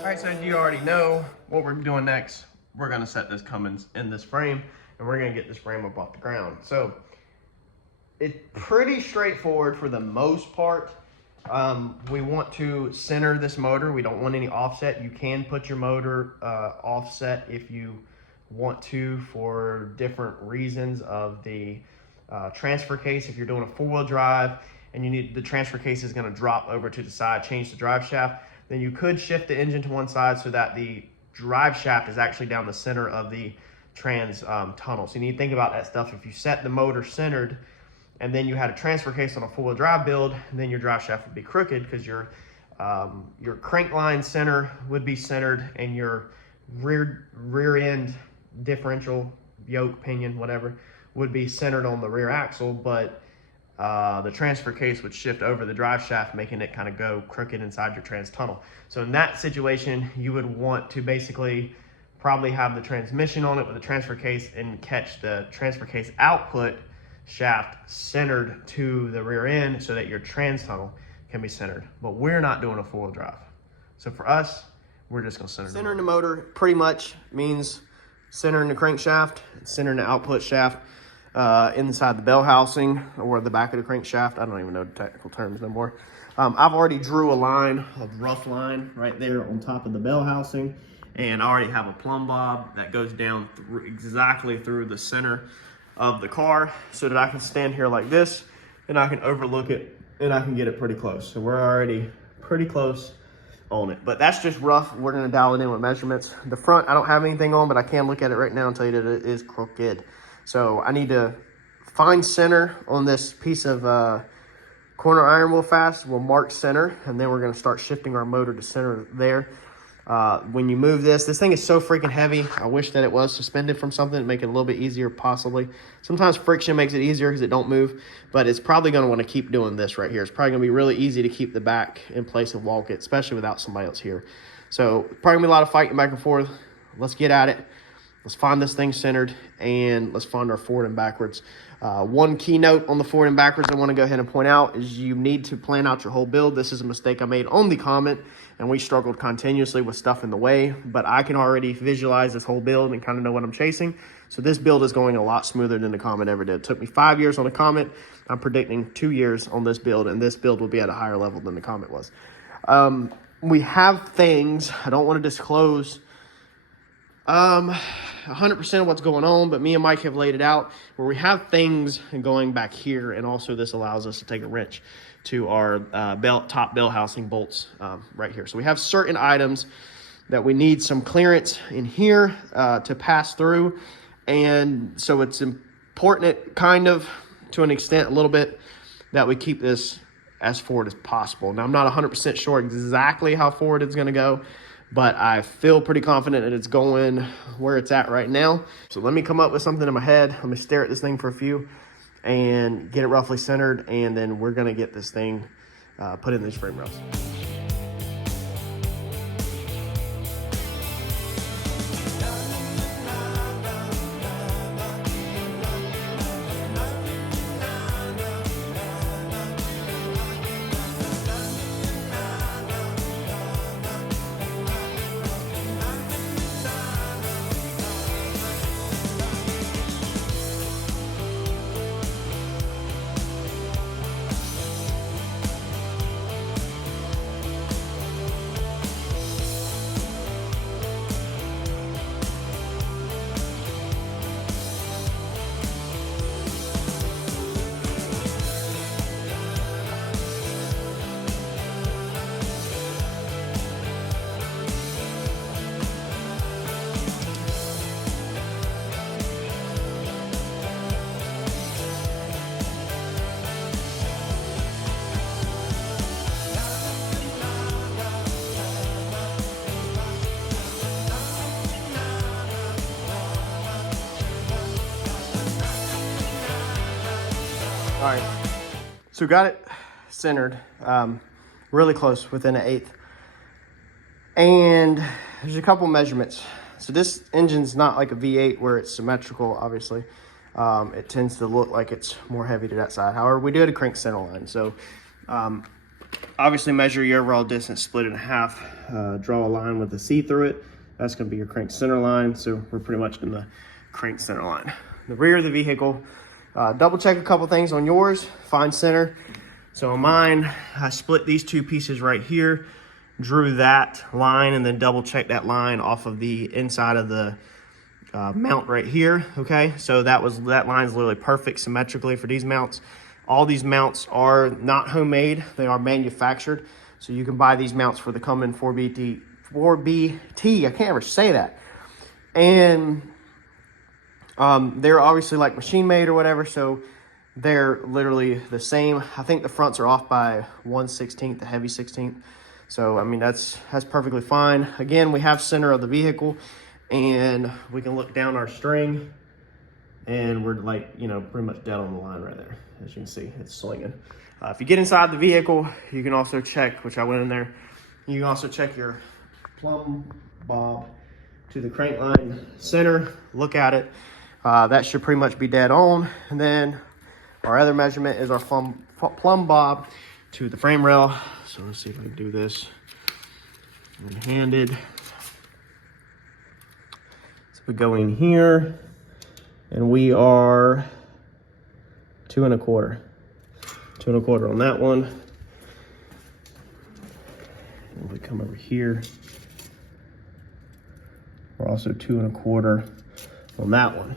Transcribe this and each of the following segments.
All right, so as you already know, what we're doing next, we're gonna set this Cummins in this frame, and we're gonna get this frame up off the ground. So it's pretty straightforward for the most part. We want to center this motor. We don't want any offset. You can put your motor offset if you want to for different reasons of the transfer case. If you're doing a four-wheel drive and you need the transfer case is going to drop over to the side, change the drive shaft, then you could shift the engine to one side so that the drive shaft is actually down the center of the trans tunnel. So you need to think about that stuff. If you set the motor centered and then you had a transfer case on a four-wheel drive build, then your drive shaft would be crooked because your crank line center would be centered and your rear end differential, yoke, pinion, whatever, would be centered on the rear axle, but the transfer case would shift over the drive shaft, making it kind of go crooked inside your trans tunnel. So in that situation, you would want to basically probably have the transmission on it with the transfer case and catch the transfer case output shaft centered to the rear end so that your trans tunnel can be centered. But we're not doing a four-wheel drive. So for us, we're just gonna center the motor. Pretty much means centering the crankshaft, centering the output shaft inside the bell housing or the back of the crankshaft. I don't even know the technical terms no more. I've already drew a line, a rough line right there on top of the bell housing, and I already have a plumb bob that goes down exactly through the center of the car so that I can stand here like this and I can overlook it and I can get it pretty close. So we're already pretty close on it, but that's just rough. We're gonna dial it in with measurements. The front, I don't have anything on, but I can look at it right now and tell you that it is crooked. So I need to find center on this piece of corner iron wheel fast. We'll mark center, and then we're gonna start shifting our motor to center there. When you move this thing is so freaking heavy. I wish that it was suspended from something to make it a little bit easier possibly. Sometimes friction makes it easier because it don't move, but it's probably gonna wanna keep doing this right here. It's probably gonna be really easy to keep the back in place and walk it, especially without somebody else here. So probably gonna be a lot of fighting back and forth. Let's get at it. Let's find this thing centered and let's find our forward and backwards. One key note on the forward and backwards I want to go ahead and point out is you need to plan out your whole build. This is a mistake I made on the Comet, and we struggled continuously with stuff in the way, but I can already visualize this whole build and kind of know what I'm chasing. So this build is going a lot smoother than the Comet ever did. It took me 5 years on the Comet. I'm predicting 2 years on this build, and this build will be at a higher level than the Comet was. We have things, I don't want to disclose 100% of what's going on, but me and Mike have laid it out where we have things going back here, and also this allows us to take a wrench to our top bell housing bolts right here. So we have certain items that we need some clearance in here to pass through, and so it's important, kind of to an extent, a little bit, that we keep this as forward as possible. Now I'm not 100% sure exactly how forward it's going to go, but I feel pretty confident that it's going where it's at right now. So let me come up with something in my head. Let me stare at this thing for a few and get it roughly centered, and then we're gonna get this thing put in these frame rails. All right, so got it centered, really close, within an eighth. And there's a couple measurements. So this engine's not like a V8 where it's symmetrical, obviously. It tends to look like it's more heavy to that side. However, we did a crank center line. So I obviously measure your overall distance, split it in half, draw a line with a C through it. That's gonna be your crank center line. So we're pretty much in the crank center line. The rear of the vehicle, double check a couple things on yours, find center. So on mine, I split these two pieces right here, drew that line, and then double check that line off of the inside of the mount right here, okay? So that line is literally perfect symmetrically for these mounts. All these mounts are not homemade, they are manufactured. So you can buy these mounts for the Cummins 4BT, I can't ever say that. And they're obviously like machine made or whatever, so they're literally the same. I think the fronts are off by 1/16, the heavy 16th. So, I mean, that's perfectly fine. Again, we have center of the vehicle, and we can look down our string, and we're like, you know, pretty much dead on the line right there. As you can see, it's swinging. If you get inside the vehicle, you can also check, which I went in there, you can also check your plumb bob to the crank line center, look at it. That should pretty much be dead on. And then our other measurement is our plumb bob to the frame rail. So let's see if I can do this one-handed. So we go in here, and we are 2 1/4. 2 1/4 on that one. And we come over here. We're also 2 1/4 on that one.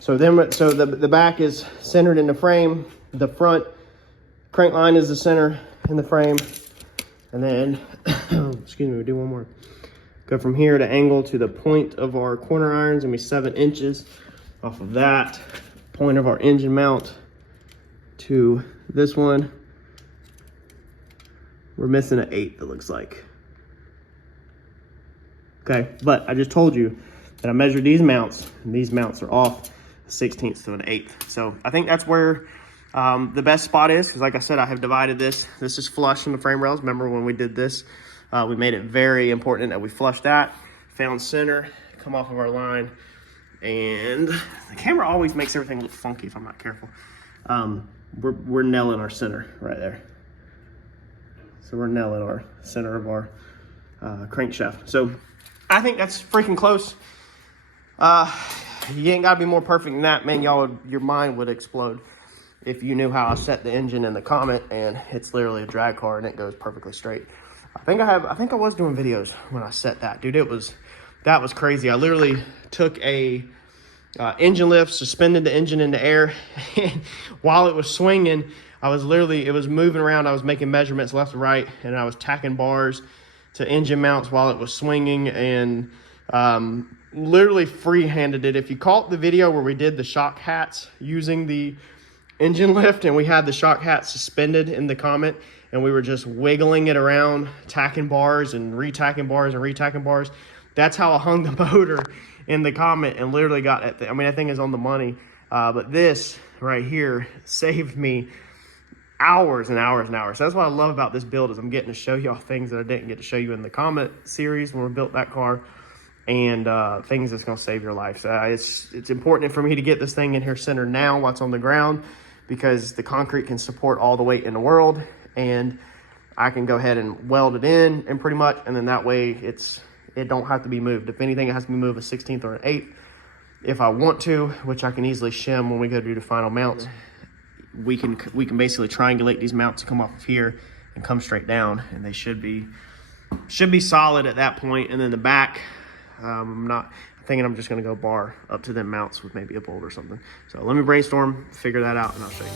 So the back is centered in the frame. The front crank line is the center in the frame. And then, excuse me, we do one more. Go from here to angle to the point of our corner irons, and be 7 inches off of that. Point of our engine mount to this one. We're missing an 8, it looks like. Okay, but I just told you that I measured these mounts, and these mounts are off 1/16 to an 1/8. So I think that's where the best spot is, because like I said, I have divided this. This is flush in the frame rails. Remember when we did this, we made it very important that we flush that, found center, come off of our line, and the camera always makes everything look funky if I'm not careful. We're nailing our center right there. So we're nailing our center of our crankshaft. So I think that's freaking close. You ain't gotta be more perfect than that, man. Your mind would explode if you knew how I set the engine in the Comet, and it's literally a drag car and it goes perfectly straight. I think I was doing videos when I set that, dude. That was crazy. I literally took a engine lift, suspended the engine in the air, and while it was swinging, it was moving around. I was making measurements left and right, and I was tacking bars to engine mounts while it was swinging, and literally free-handed it. If you caught the video where we did the shock hats using the engine lift, and we had the shock hat suspended in the Comet, and we were just wiggling it around, tacking bars and retacking bars and retacking bars. That's how I hung the motor in the Comet and literally got at I mean, that thing is on the money. But this right here saved me hours and hours and hours. So that's what I love about this build, is I'm getting to show y'all things that I didn't get to show you in the Comet series when we built that car, and things that's gonna save your life. So it's important for me to get this thing in here centered now while it's on the ground, because the concrete can support all the weight in the world, and I can go ahead and weld it in, and pretty much, and then that way it don't have to be moved. If anything, it has to be moved a 16th or an 8th if I want to, which I can easily shim when we go to do the final mounts. We can basically triangulate these mounts to come off of here and come straight down, and they should be solid at that point. And then the back, I'm thinking I'm just gonna go bar up to them mounts with maybe a bolt or something. So let me brainstorm, figure that out, and I'll show you.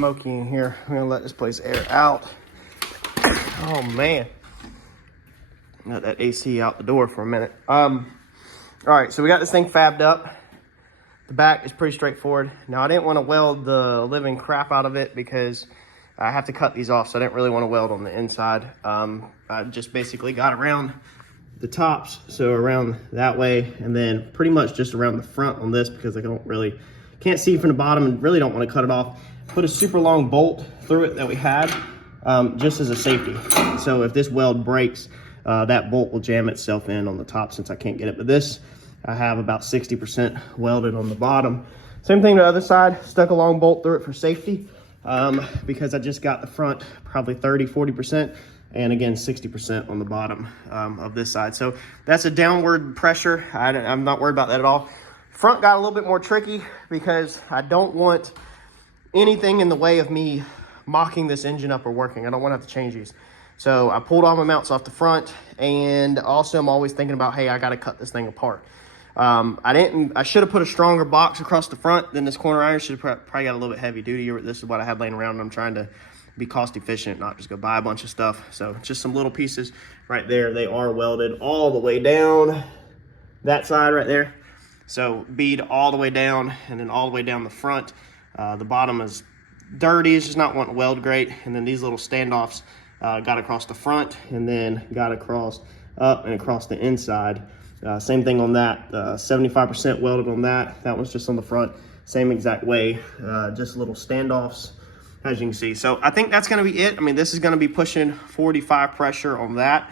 smoky in here. I'm gonna let this place air out. Oh man. Let that AC out the door for a minute. All right, so we got this thing fabbed up. The back is pretty straightforward. Now I didn't want to weld the living crap out of it because I have to cut these off, so I didn't really want to weld on the inside. I just basically got around the tops, so around that way, and then pretty much just around the front on this because I can't see from the bottom and really don't want to cut it off. Put a super long bolt through it that we had just as a safety. So if this weld breaks, that bolt will jam itself in on the top since I can't get it. But this, I have about 60% welded on the bottom. Same thing to the other side, stuck a long bolt through it for safety because I just got the front probably 30-40%, and again 60% on the bottom of this side. So that's a downward pressure. I'm not worried about that at all. Front got a little bit more tricky because I don't want anything in the way of me mocking this engine up or working. I don't want to have to change these. So I pulled all my mounts off the front, and also I'm always thinking about, hey, I got to cut this thing apart. I should have put a stronger box across the front than this corner iron. Should have probably got a little bit heavy duty. This is what I had laying around, and I'm trying to be cost efficient, not just go buy a bunch of stuff. So just some little pieces right there. They are welded all the way down that side right there. So bead all the way down, and then all the way down the front. The bottom is dirty. It's just not wanting to weld great. And then these little standoffs got across the front, and then got across up and across the inside. Same thing on that, 75% welded on that. That was just on the front, same exact way, just little standoffs, as you can see. So I think that's gonna be it. I mean, this is gonna be pushing 45 pressure on that,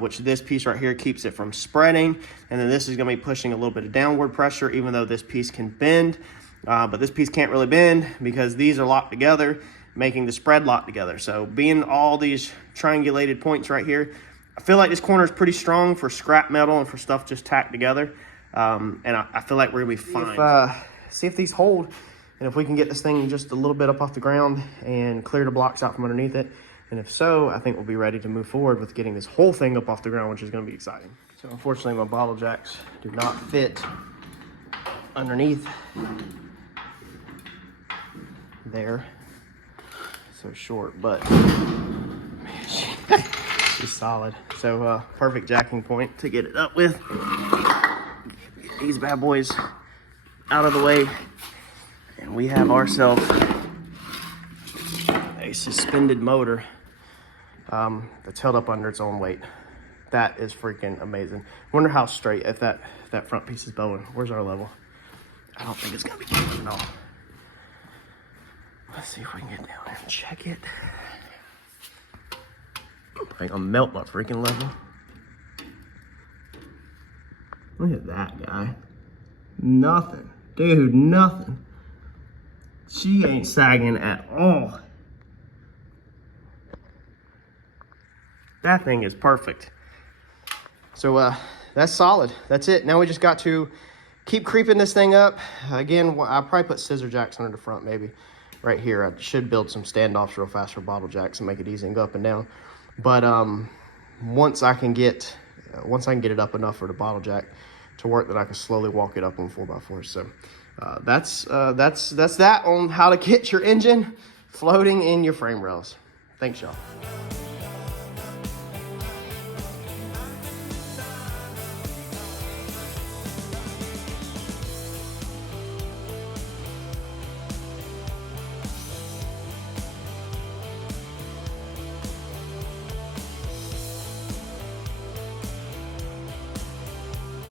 which this piece right here keeps it from spreading. And then this is gonna be pushing a little bit of downward pressure, even though this piece can bend, but this piece can't really bend because these are locked together, making the spread lock together. So being all these triangulated points right here, I feel like this corner is pretty strong for scrap metal and for stuff just tacked together. And I feel like we're gonna be fine. See if these hold, and if we can get this thing just a little bit up off the ground and clear the blocks out from underneath it. And if so, I think we'll be ready to move forward with getting this whole thing up off the ground, which is gonna be exciting. So unfortunately, my bottle jacks do not fit underneath there. So short, but man, she's solid. So perfect jacking point to get it up with. Get these bad boys out of the way, and we have ourselves a suspended motor that's held up under its own weight. That is freaking amazing. Wonder how straight, if that front piece is bowing. Where's our level? I don't think it's gonna be bowing at all. Let's see if we can get down there and check it. I'm gonna melt my freaking level. Look at that guy. Nothing. Dude, nothing. She ain't sagging at all. That thing is perfect. So that's solid. That's it. Now we just got to keep creeping this thing up. Again, I'll probably put scissor jacks under the front maybe. Right here, I should build some standoffs real fast for bottle jacks and make it easy and go up and down. But once I can get it up enough for the bottle jack to work, that I can slowly walk it up on 4x4. So that's that on how to get your engine floating in your frame rails. Thanks, y'all.